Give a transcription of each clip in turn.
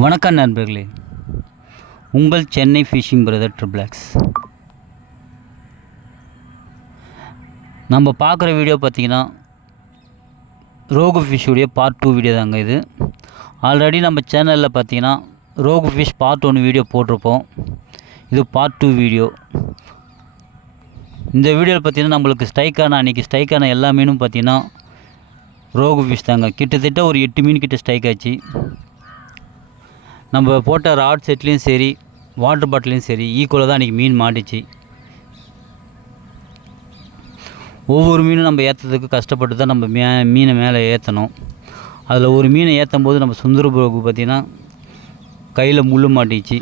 வணக்கம் நண்பர்களே, உங்கள் சென்னை ஃபிஷிங் பிரதர் ட்ரிபிள்எக்ஸ். நம்ம பார்க்குற வீடியோ பார்த்திங்கன்னா ரோகு ஃபிஷ்ஷுடைய பார்ட் 2 வீடியோ தாங்க இது. ஆல்ரெடி நம்ம சேனலில் பார்த்திங்கன்னா ரோகு ஃபிஷ் பார்ட் 1 வீடியோ போட்டிருப்போம். இது பார்ட் 2 வீடியோ. இந்த வீடியோவில் பார்த்திங்கன்னா நம்மளுக்கு அன்றைக்கி ஸ்ட்ரைக்கான எல்லா மீனும் பார்த்திங்கன்னா ரோகு ஃபிஷ் தாங்க. கிட்டத்தட்ட ஒரு 8 மீன் கிட்ட ஸ்ட்ரைக் ஆச்சு. நம்ம போட்ட ராட் செட்லேயும் சரி, வாட்டர் பாட்டிலையும் சரி, ஈக்குவலாக தான் அன்றைக்கி மீன் மாட்டிச்சு. ஒவ்வொரு மீனும் நம்ம ஏற்றுறதுக்கு கஷ்டப்பட்டு தான் நம்ம மீனை மேலே ஏற்றணும். அதில் ஒரு மீனை ஏற்றும் போது நம்ம சுந்தரபுரோக்கு பார்த்திங்கன்னா கையில் முள் மாட்டிச்சு.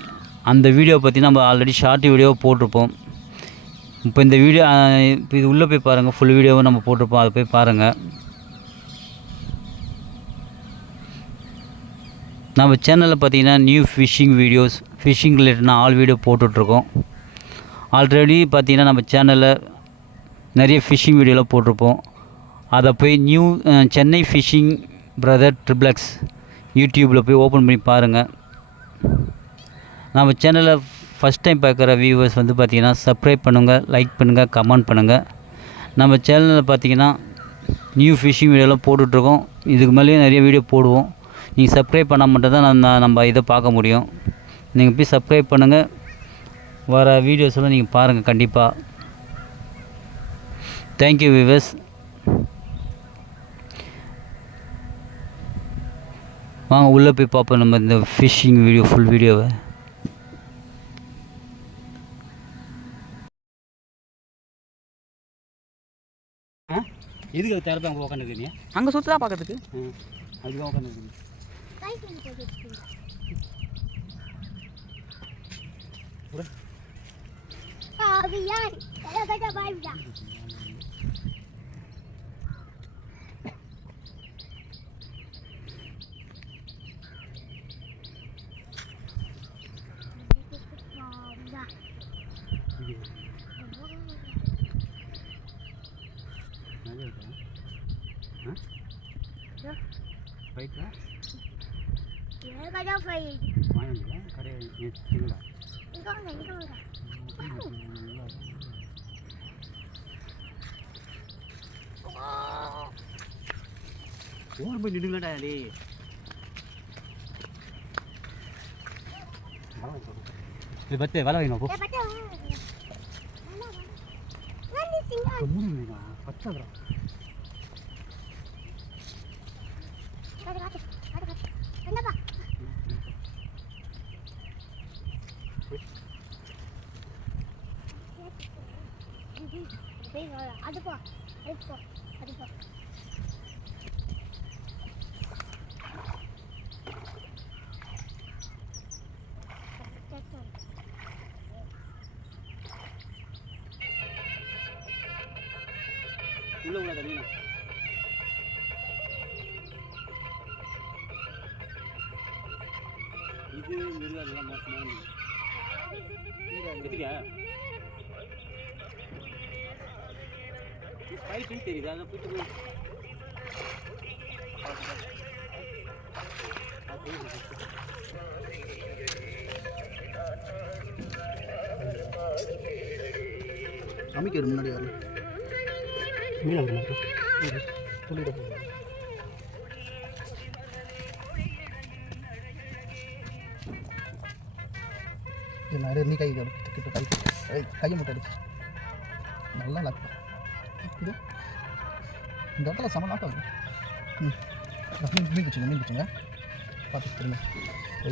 அந்த வீடியோ பார்த்திங்கன்னா நம்ம ஆல்ரெடி ஷார்ட் வீடியோ போட்டிருப்போம். இப்போ இந்த வீடியோ இப்போ இது உள்ளே போய் பாருங்கள், ஃபுல் வீடியோவும் நம்ம போட்டிருப்போம், அதை போய் பாருங்கள். நம்ம சேனலில் பார்த்திங்கன்னா நியூ ஃபிஷ்ஷிங் வீடியோஸ், ஃபிஷ்ஷிங் ரிலேட்டட்னா ஆல் வீடியோ போட்டுட்ருக்கோம். ஆல்ரெடி பார்த்திங்கன்னா நம்ம சேனலில் நிறைய ஃபிஷ்ஷிங் வீடியோலாம் போட்டிருப்போம். அதை போய் new Chennai fishing brother triple X யூடியூப்பில் போய் ஓப்பன் பண்ணி பாருங்கள். நம்ம சேனலில் ஃபஸ்ட் டைம் பார்க்குற வியூவர்ஸ் வந்து பார்த்திங்கன்னா சப்ஸ்கிரைப் பண்ணுங்கள், லைக் பண்ணுங்கள், கமெண்ட் பண்ணுங்கள். நம்ம சேனலில் பார்த்திங்கன்னா நியூ ஃபிஷ்ஷிங் வீடியோலாம் போட்டுட்ருக்கோம். இதுக்கு மேலேயும் நிறைய வீடியோ போடுவோம். நீங்கள் சப்ஸ்கிரைப் பண்ணால் மட்டும்தான் நம்ம இதை பார்க்க முடியும். நீங்கள் போய் சப்ஸ்கிரைப் பண்ணுங்கள், வர வீடியோஸெல்லாம் நீங்கள் பாருங்கள் கண்டிப்பாக. Thank you viewers. வாங்க உள்ளே போய் பார்ப்போம் நம்ம இந்த ஃபிஷ்ஷிங் வீடியோ, ஃபுல் வீடியோவை. எதுக்கு அது தேர்ப்ப அங்கே உட்காந்துருக்கீங்க? அங்கே சுற்றி தான் பார்க்கறதுக்கு அதுதான் உட்காந்துருக்கீங்க. ஃபைட்டா ஏகடா ஃபைட் வாங்க கடை நிறுத்துங்களா? இங்க ஓர் போய் நிடுங்கடா டே. இது பத்தே வலை வைங்க போ. ஏ பத்தே நான் சிங்கா மூணுங்க பச்சடா. காட்டு என்னப்பா அதுப்பா உள்ள உள்ள தண்ணீனா இது மிருகாலாம் மோசமான எதுக்கா ஃபைட்டுன்னு தெரியுது. அதான் போயிட்டு அமைக்க முன்னாடி வரல மீன் வர சொல்லிட போகிறேன். நிறைய நீ கை கிட்ட கையை மட்டும் அடிச்சு நல்லா லாக் இது இந்த இடத்துல செம லாக் ஆகுது. மீன் பிடிச்சுங்க பார்த்து திரும்ப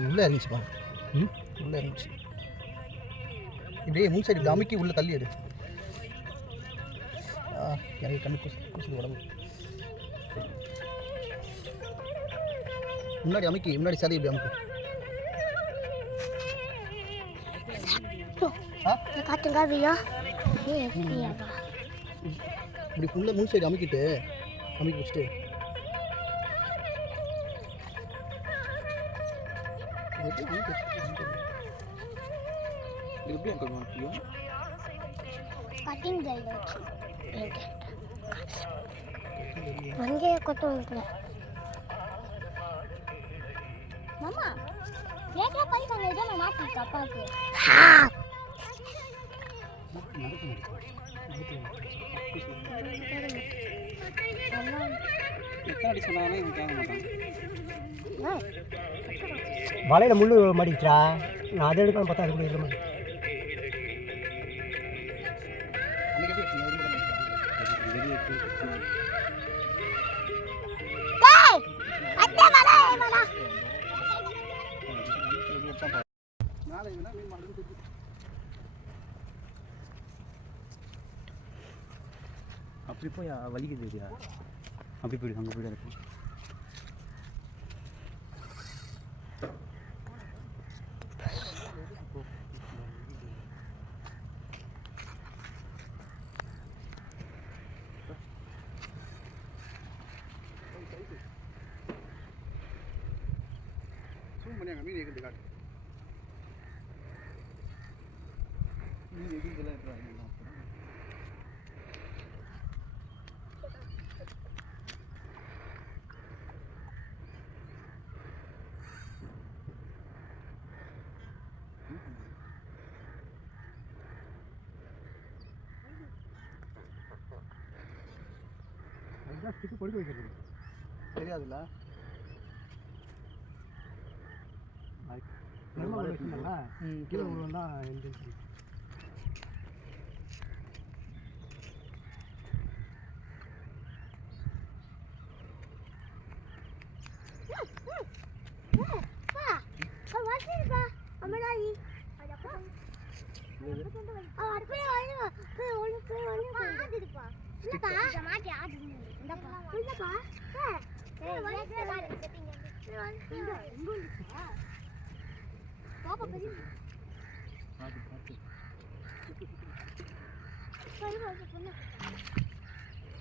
உள்ளே இறங்கிச்சு பாருங்க. உள்ளே இறங்கிச்சு. இப்படியே முன் சைடு இப்படி அமைக்கி உள்ளே தள்ளி எடு. எனக்கு கண்ணு கூசுது உடம்பு. முன்னாடி அமைக்கி, முன்னாடி சரி இப்படி அமைக்கு. காட்டுங்க வியா இப்படி உள்ள முன் சைடு அமைக்கிட்டு அமைக்கி வச்சுட்டு எப்படி அங்கே முக்கியம் கட்டிங் ஜெல் வந்து கொத்து மாமா கேட்கல போய் நாங்கள் இதை நான் மாற்றிருக்கேன் அப்பாவுக்கு வலையில் முள் மாட்டிக்கிச்சா நான் அதை எடுக்கணும் பார்த்தா அதுக்குள்ள இருக்கிற மாதிரி அன்றைக்கி எப்படி நாளை வேணா மீன் மாட்டுக்கு அப்படி போய் வலிக்குது இல்லையா அப்படி போயிடு அங்கே போய்ட்டு இருக்கும் ஜூம் பண்ணி அங்கே மீன் எகிட்டு காட்டு மீன் எகிட்டுலாம் இருக்கிறாங்க அதுதான் ஸ்டிக்கு கொடுக்க வைக்கிறது தெரியாதுல்ல கீழே விழுவா என்ஜின்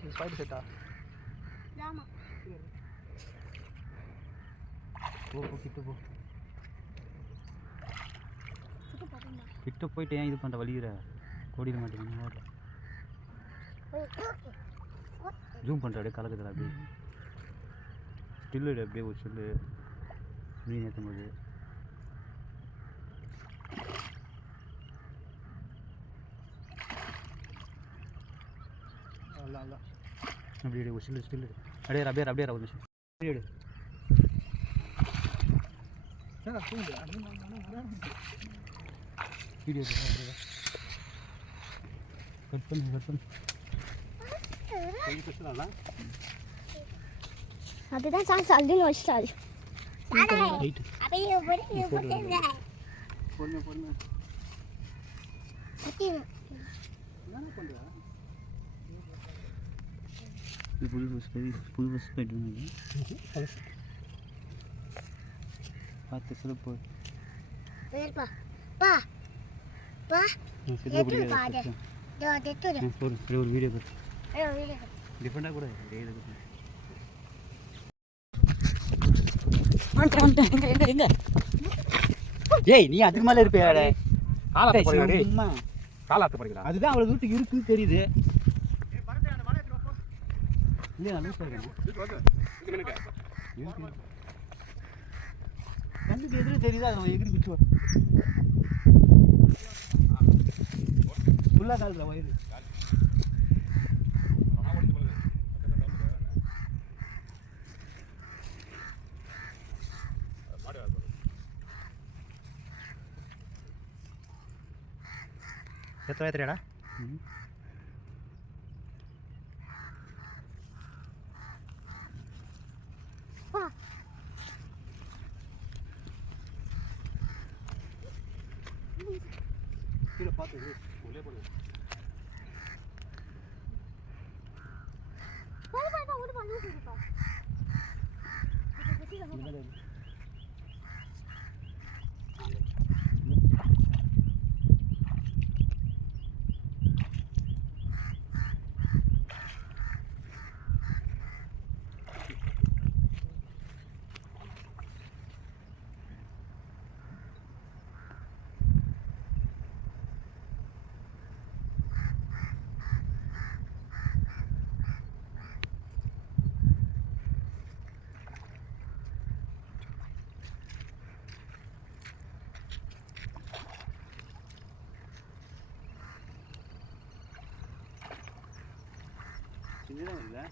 ஸ்பைடர் செட்டா போ கிட்ட போ கிட்ட போயிட்டு ஏன் இது பண்ணுற வலிகிற ஓடிட மாட்டேங்குது ஜூம் பண்ணுற அப்படியே கலக்குதுல அப்படியே ஸ்டில்லு அப்படியே ஒரு ஸ்டில்லு மீன் ஏற்றும் போது அப்படியே ஒரு ஸ்டில்லு அப்படியே அப்படியே ஒரு நிமிஷம் அப்படியே வீடியோ கட் பண்ணு அதுதான் சார் சல்லுன்னு வச்சிட்டாரு பொறுமை என்ன பண்ணுறா புது பஸ் போயிட்டு பார்த்து சிறப்பு ஒரு வீடியோ டிஃப்ரெண்டாக கூட எங்க ஏய் நீ அதுக்கு மேலே இருப்பியாடே காலாத்து படிக்கிறா அதுதான் அவ்வளோ தூரத்துக்கு இருக்குன்னு தெரியுது இல்லையா கண்ணுக்கு எதிரே தெரியுதா அது எகிரி குச்சி ஃபுல்லாக காலத்தில் வயிறு எத்தனை கீழே பார்த்து உள்ளே போடு சின்னதாக இல்லை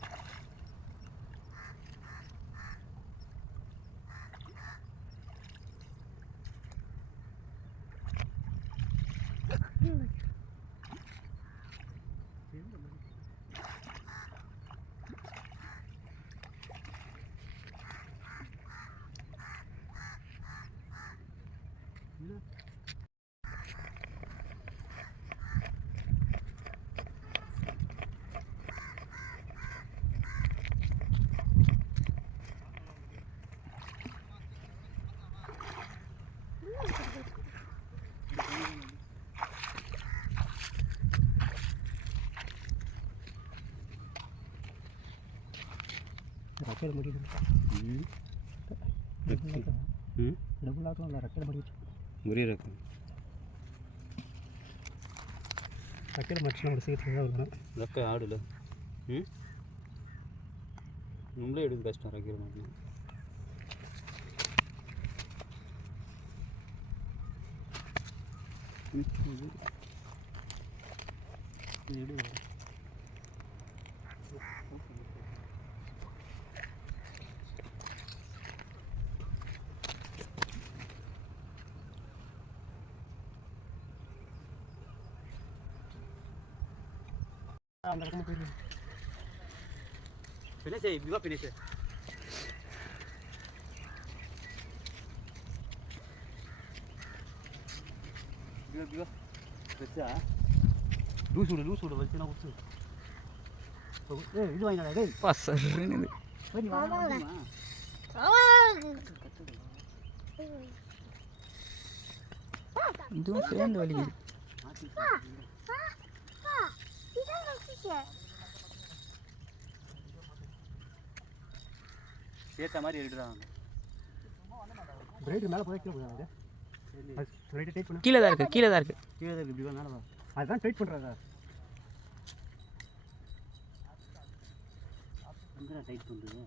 ரெக்கையில் முடியுது டபுள் ஆக்கம் இல்லை ரெக்கையில் முடிச்சு ஒரே ரக்கம் ரெக்கையில் மடிச்சுனா ஒரு சீக்கிரம் தான் வரும் ரெக்கை ஆடுல நம்மளே எடுக்க கஷ்டம் ரெக்கிற மாட்டேன் அந்த பக்கமாக போயிடுது பின்னேசே இப்படி வா பின்னேசே இப்படி வா வச்சா லூஸ் விடு வச்சுனா ஊற்று இது வாங்கினா டேய் பசருன்னு சரி இதுவும் சேர்ந்து வலிக்குது ஏற்ற மாதிரி எடுத்துறாங்க பிரைட் மேலே போய் கீழே போகிறாங்க ரைட்டு டைட் பண்ணு கீழே தான் இருக்கு இப்படி மேலே வா அதுதான் டைட் பண்ணுறாங்க எங்கே டைட் பண்ணுறது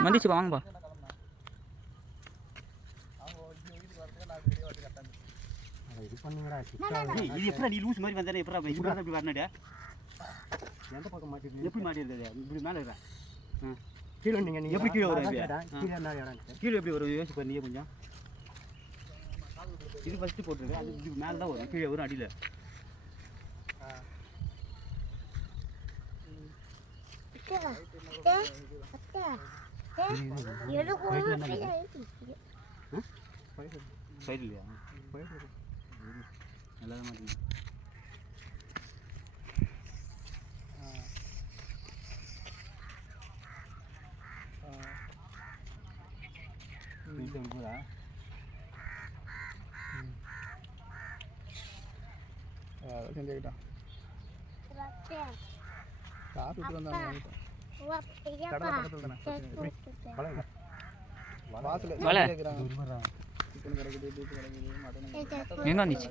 வந்துச்சு வாங்கப்பா இது பண்ணுங்கடா இது எப்படி நீ லூஸ் மாதிரி வந்தானே எப்படி இப்படி இப்படி வரணுடா எந்த பக்கம் மாட்டிருக்கு எப்படி மாட்டிருக்குது இப்படி மேலே இருக்கா கீழே நீங்கள் எப்படி கீழே வரும் கீழே என்ன இடம் கீழே எப்படி வரும் யோசிச்சு பண்ணி கொஞ்சம் இது ஃபஸ்ட்டு போட்டிருக்கு அது இப்படி மேலே தான் வரும் கீழே வரும் அடியில் சைடு இல்லையா நல்லா மாட்டேங்க போதா செஞ்சுக்கிட்டான் சாப்பிட்டு வந்தாங்க கடலை பக்கத்தில் தானே வாசல் கேட்குறாங்க சிக்கன் கிடைக்குது பீஃப் கிடைக்குது மட்டன் எங்கே வந்துச்சு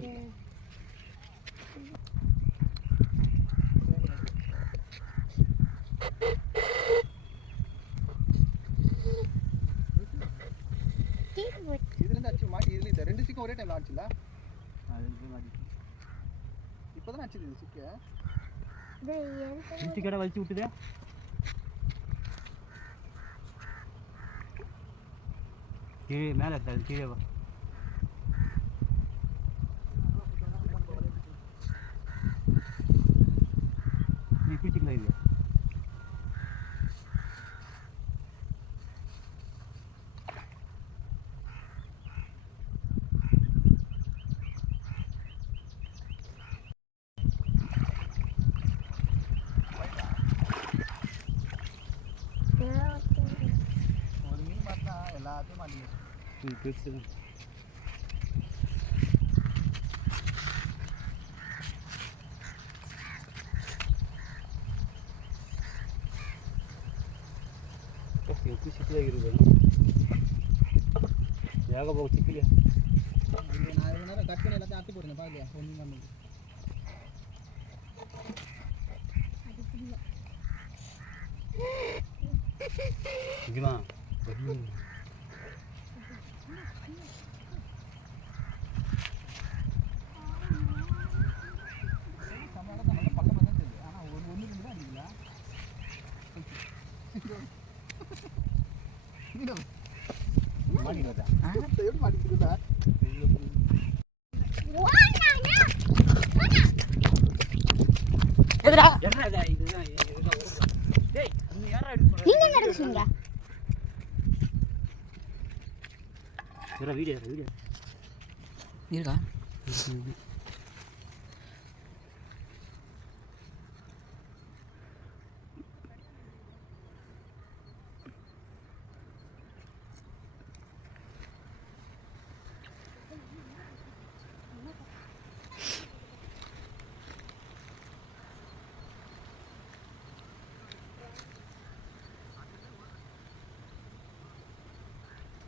இதுலேருந்து அடிச்சு மாட்டி இதுல இந்த ரெண்டு சிக்கம் ஒரே டைம்ல ஆச்சுல இப்போதான் அடிச்சது இது சிக்க கடை வலிச்சு விட்டுதே கீழே மேலே இருக்காது கீழே வா நீ பிடிச்சிக்கலாம் இல்லையா ஒரு மீன் மாட்டினா எல்லாத்தையும் மாட்டிங்க பெருசு ఎక్కువ సిక్కుదాగిరు ఏగబోకు సిక్కులే நான் இவ்வளோ நேரம் கட் பண்ணி எல்லாத்தையும் அட்டி போடுங்க பார்க்கலையா ஒரு மீன் வந்து இதுமா சமையல தான் நல்ல பல்ல தான் தெரியுது ஆனால் ஒன்று ரெண்டு தான் இல்லைங்களா எப்படி மாட்டிக்கிட்டுதா எதுடா நீங்க என்ன எடுக்கிறீங்க வீடியோ இருக்கா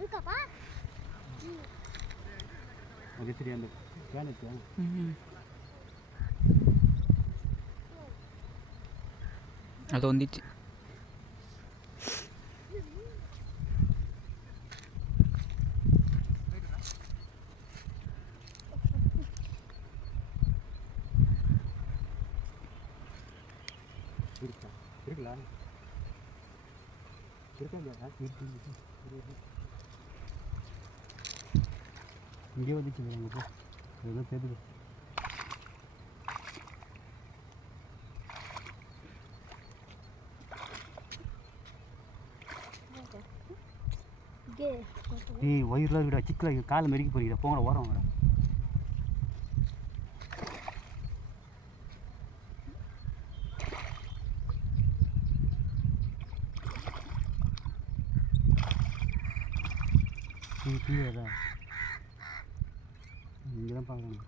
இருக்காப்பா அது தெரியாம கேன் வச்சா அது வந்துச்சு இருக்குல்ல இங்கே வந்துச்சு அங்கே போ ஏதோ தெரியுது ஏய் வயிறுலாம் இருக்குடா சிக்கல காலை மெரிக்க போறீங்க போங்கடா ஓரம் வாங்கடா கீழே இங்கே தான் பார்க்கணும்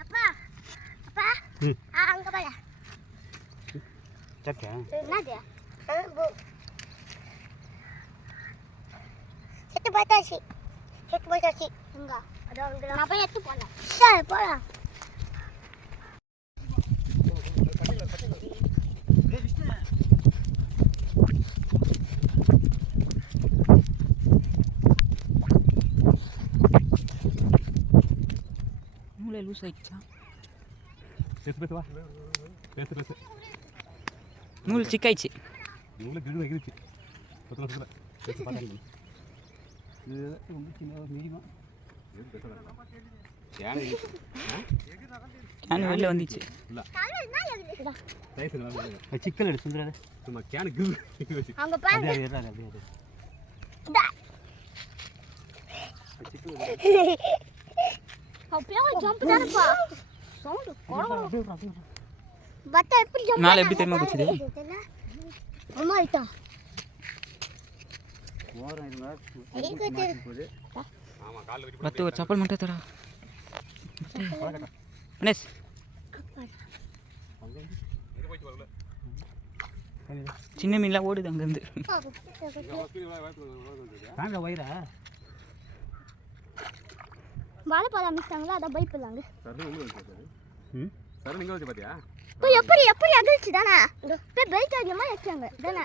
அப்பா அப்பா அங்க பாரு சக்கா என்னது செத்து பார்த்தாச்சு எங்க அதான் நான் போய் எடுத்து போனேன் சரி போலாம் மூளை லூஸ் ஆயிடுச்சா பேசு வா பேசு நூல் சிக்காயிடுச்சு நூலை கிடு வைக்கிடுச்சு பத்திர பேச பார்த்தாங்க இது ரொம்ப சின்ன மீடியமாக கேன் வெளில வந்துச்சு சிக்கல் எடு சுந்தராது சும்மா கேனு கிரு அங்க பாரு அப்படியே அப்படியே ஜம்ப் தானப்பா சவுண்ட் பத்த எப்படி ஜம்ப் மேலே எப்படி தெரியுமா குச்சிது அம்மா ஐட்டா ஓரம் இருந்தா போகுது ஆமாம் காலில் வச்சு பத்து ஒரு சப்பல் மட்டும் தரா கணேஷ் சின்ன மீன்லாம் ஓடுது அங்கேருந்து தாங்க வயிறா வாழைப்பழம் அமைச்சிட்டாங்களா அதான் பயப்படலாங்க சார் நீங்கள் வச்சு பார்த்தியா இப்போ எப்படி எப்படி அகழ்ச்சி தானே இப்போ பெல்ட் அதிகமா வச்சாங்க தானே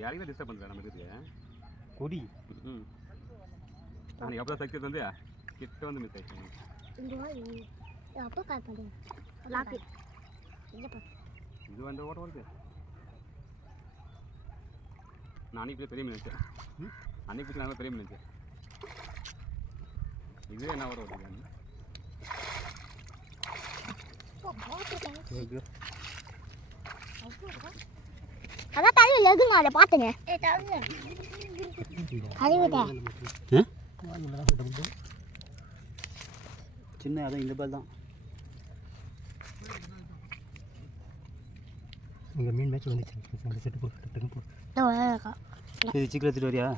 யாரையும் டிஸ்டர்ப் பண்ணுறேன் நமக்கு கொடி ம் நான் எவ்வளோ சக்தி வந்து கிட்ட வந்து மிஸ் ஆகிடுச்சு அப்போ கால் பண்ணுங்க லாக்கு இது வந்து ஓட்ட ஓடுது நான் அன்றைக்கி பெரிய மீன் நினச்சேன் அன்றைக்கி நல்லா பெரிய மீன் நினச்சேன் இதுவே என்ன ஓட ஓடுது அதான் தலையில் எதுங்க அதை பார்த்துங்க அறிவுதா சின்ன அதான் இந்த பால் தான் இங்கே மீன் மேட்ச் வந்துச்சு அந்த செட்டு போட்டு இது சிக்கல் எடுத்துட்டு வரியா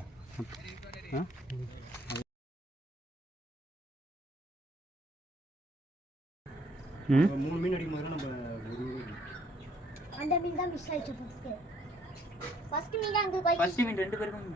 மூணு மீன் அடிக்கும் போது நம்ம அந்த மீன் தான் மிஸ் ஆயிடுச்சு ஃபர்ஸ்ட் மீன் தான் அங்கே ஃபர்ஸ்ட் மீன் 2 பேருக்கும்